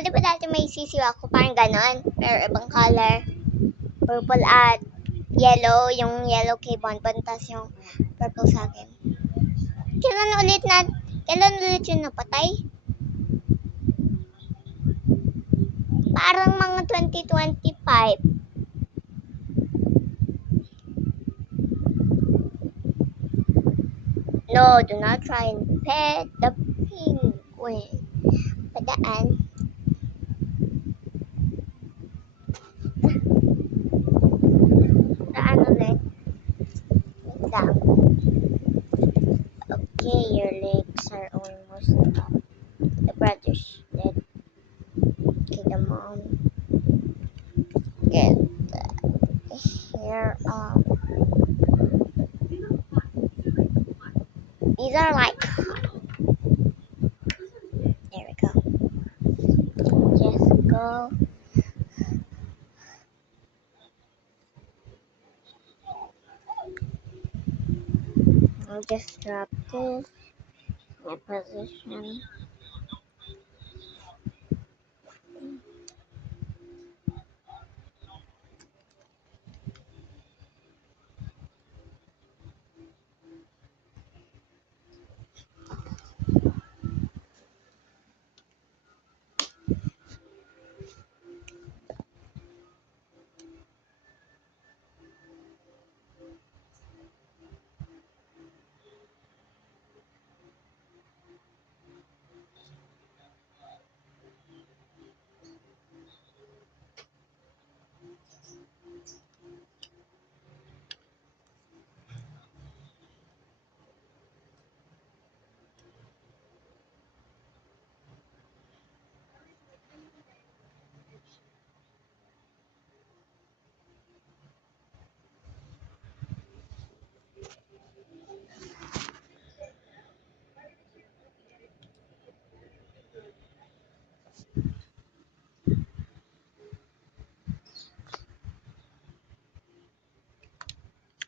di ba dati may sisiw ako, parang ganon, pero ibang color. Purple at yellow, yung yellow kay Bonbon, tas yung purple sa akin. Kailan ulit yun napatay? Parang mga 2025. No, do not try and pet the penguin. Padaan. Daan ulit. Wait lang. Okay, your legs are almost up. The brother's dead. Okay, the mom. Get the hair up. These are like... There we go. Just go. I'll just drop this in position.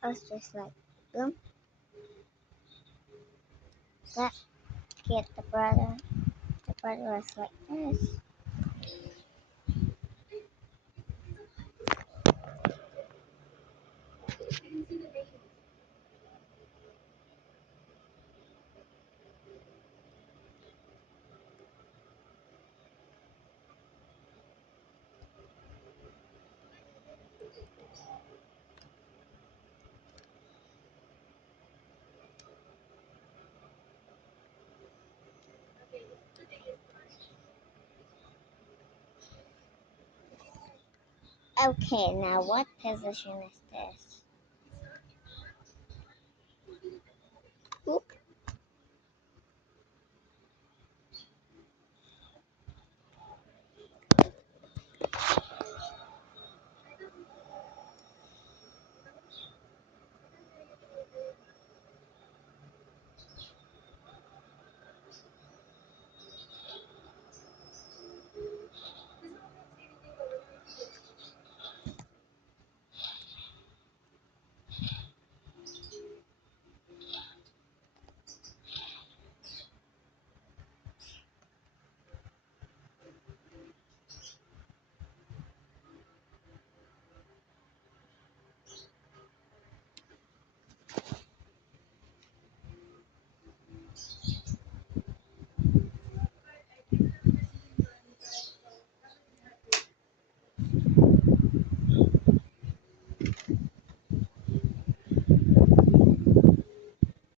I was just like, boom. That hit the brother. The brother was like this. Okay, now what position is